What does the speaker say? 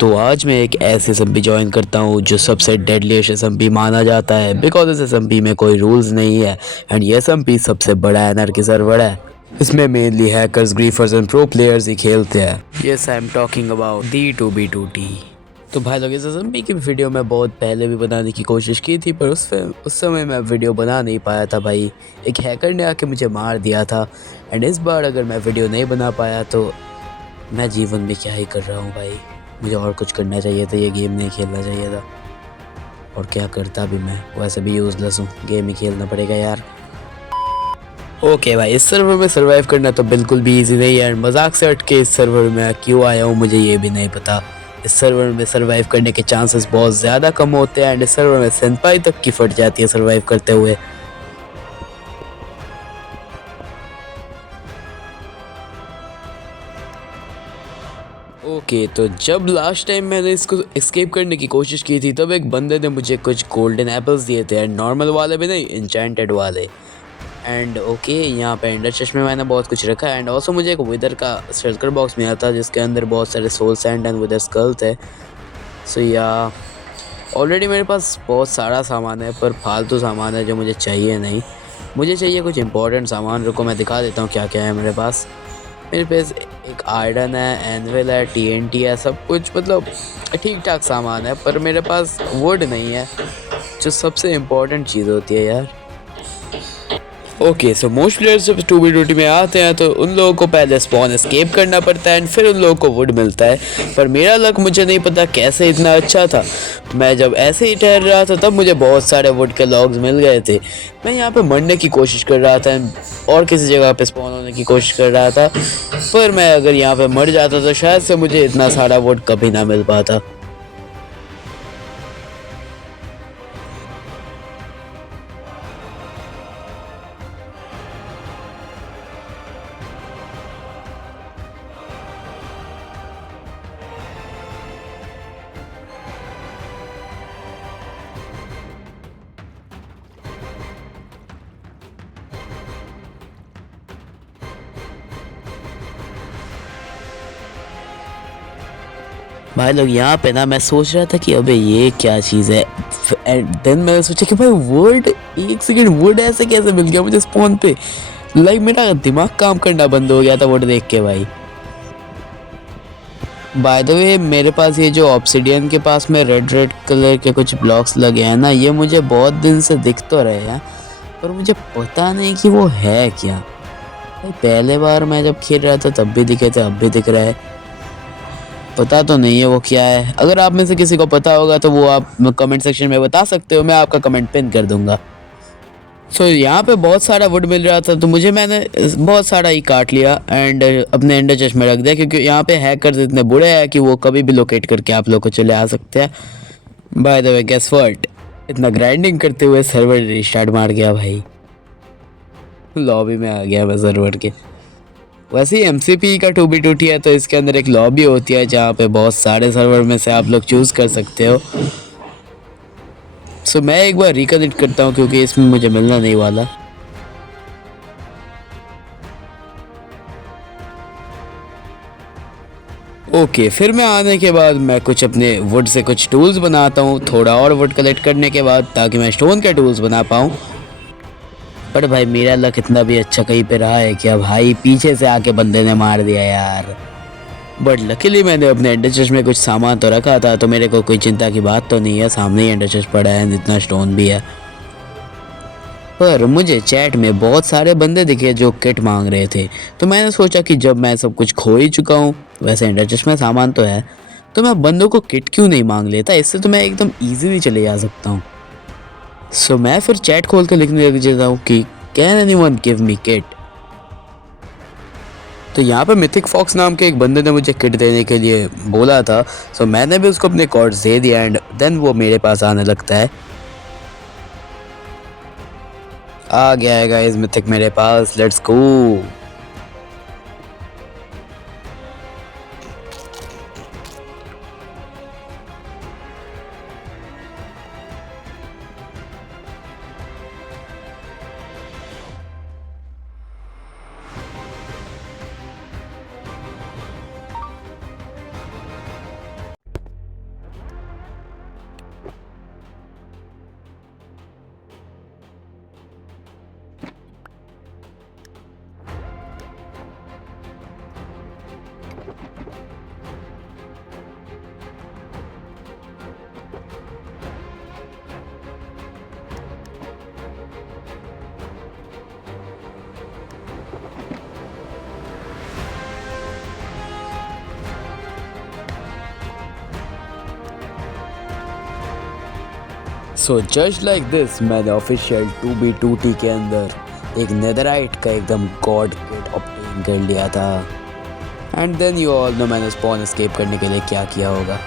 तो आज मैं एक ऐसे एसएमपी ज्वाइन करता हूँ जो सबसे डेडलीस्ट एसएमपी माना जाता है बिकॉज इस एसएमपी में कोई रूल्स नहीं है एंड ये एसएमपी सबसे बड़ा एनआरकी सर्वर है। इसमें mainly hackers griefers and pro players ही खेलते हैं। Yes I am talking about D2B2T। तो भाई लोग इस एसएमपी की वीडियो मैं बहुत पहले भी बनाने की कोशिश की थी पर उस समय मैं वीडियो बना नहीं पाया था भाई। एक हैकर ने आके मुझे मार दिया था एंड इस बार अगर मैं वीडियो नहीं बना पाया तो मैं जीवन में क्या ही कर रहा हूँ भाई। मुझे और कुछ करना चाहिए था, ये गेम नहीं खेलना चाहिए था। और क्या करता भी मैं, वैसे भी यूज़लेस हूँ, गेम ही खेलना पड़ेगा यार। ओके भाई, इस सर्वर में सरवाइव करना तो बिल्कुल भी इजी नहीं है। मजाक से हट के इस सर्वर में क्यों आया हूँ मुझे ये भी नहीं पता। इस सर्वर में सरवाइव करने के चांसेस बहुत ज़्यादा कम होते हैं एंड इस सर्वर में सेंपाई तक की फट जाती है सरवाइव करते हुए। ओके तो जब लास्ट टाइम मैंने इसको एस्केप करने की कोशिश की थी तब एक बंदे ने मुझे कुछ गोल्डन एप्पल्स दिए थे एंड नॉर्मल वाले भी नहीं, इंचेंटेड वाले। एंड ओके यहाँ पे एंडर चेस्ट में मैंने बहुत कुछ रखा एंड ऑल्सो मुझे एक विदर का सर्कल बॉक्स मिला था जिसके अंदर बहुत सारे सोल सैंड एंड विदर स्कल थे। सो या ऑलरेडी मेरे पास बहुत सारा सामान है पर फालतू सामान है जो मुझे चाहिए नहीं। मुझे चाहिए कुछ इंपॉर्टेंट सामान। रुको मैं दिखा देता हूँ क्या क्या है मेरे पास। मेरे पास एक आयरन है, एनविल है, TNT है, सब कुछ मतलब ठीक ठाक सामान है पर मेरे पास वुड नहीं है जो सबसे इम्पोर्टेंट चीज़ होती है यार। ओके सो मोस्ट प्लेयर्स जब 2B2T में आते हैं तो उन लोगों को पहले स्पॉन एस्केप करना पड़ता है एंड फिर उन लोगों को वुड मिलता है। पर मेरा लक मुझे नहीं पता कैसे इतना अच्छा था। मैं जब ऐसे ही ठहर रहा था तब मुझे बहुत सारे वुड के लॉग्स मिल गए थे। मैं यहाँ पे मरने की कोशिश कर रहा था और किसी जगह पे स्पॉन होने की कोशिश कर रहा था पर मैं अगर यहाँ पे मर जाता तो शायद से मुझे इतना सारा वुड कभी ना मिल पाता। भाई लोग यहाँ पे ना मैं सोच रहा था कि अबे ये क्या चीज़ है एंड देन मैंने सोचा कि भाई वर्ड, एक सेकंड, वर्ड ऐसे कैसे मिल गया मुझे स्पॉन पे। लाइक मेरा दिमाग काम करना बंद हो गया था वर्ड देख के भाई। बाय द वे मेरे पास ये जो ऑब्सिडियन के पास में रेड रेड कलर के कुछ ब्लॉक्स लगे हैं ना, ये मुझे बहुत दिन से दिख तो रहे हैं पर मुझे पता नहीं कि वो है क्या। भाई पहले बार मैं जब खेल रहा था तब भी दिखे थे, अब भी दिख रहा है। पता तो नहीं है वो क्या है। अगर आप में से किसी को पता होगा तो वो आप कमेंट सेक्शन में बता सकते हो, मैं आपका कमेंट पिन कर दूंगा। यहाँ पे बहुत सारा वुड मिल रहा था तो मैंने बहुत सारा ही काट लिया एंड अपने एंडर चेस्ट में रख दिया क्योंकि यहाँ पे हैकर्स इतने बुरे हैं कि वो कभी भी लोकेट करके आप लोग को चले आ सकते हैं। By the way guess what, इतना ग्राइंडिंग करते हुए सर्वर रिस्टार्ट मार गया भाई। लॉबी में आ गया मैं सर्वर के। वैसे ही MCP का 2B2T है तो इसके अंदर एक लॉबी होती है जहाँ पे बहुत सारे सर्वर में से आप लोग चूज़ कर सकते हो। सो मैं एक बार रिकनेक्ट करता हूँ क्योंकि इसमें मुझे मिलना नहीं वाला। ओके फिर मैं आने के बाद मैं कुछ अपने वुड से कुछ टूल्स बनाता हूँ, थोड़ा और वुड कलेक्ट करने के बाद ताकि मैं स्टोन के टूल्स बना पाऊँ। पर भाई मेरा लक इतना भी अच्छा कहीं पे रहा है क्या भाई, पीछे से आके बंदे ने मार दिया यार। बट लकीली मैंने अपने एंडर चेस्ट में कुछ सामान तो रखा था तो मेरे को कोई चिंता की बात तो नहीं है। सामने ही एंडर चेस्ट पड़ा है, इतना स्टोन भी है। पर मुझे चैट में बहुत सारे बंदे दिखे जो किट मांग रहे थे तो मैंने सोचा कि जब मैं सब कुछ खो ही चुका हूँ, वैसे एंडर चेस्ट में सामान तो है, तो मैं बंदों को किट क्यों नहीं मांग लेता। इससे तो मैं एकदम ईजीली चले जा सकता हूँ। सो मैं फिर चैट खोल के लिखने लग जाता हूँ कि can anyone give me kit. तो यहाँ पर मिथिक फॉक्स नाम के एक बंदे ने मुझे किट देने के लिए बोला था। सो मैंने भी उसको अपने कॉर्ड्स दे दिया एंड देन वो मेरे पास आने लगता है। आ गया है गाइस मिथिक मेरे पास, let's go. So just like this मैंने ऑफिशियल 2B2T के अंदर एक नेदराइट का एकदम गॉड किट ऑब्टेन कर लिया था। And then you all know मैंने स्पॉन एस्केप करने के लिए क्या किया होगा।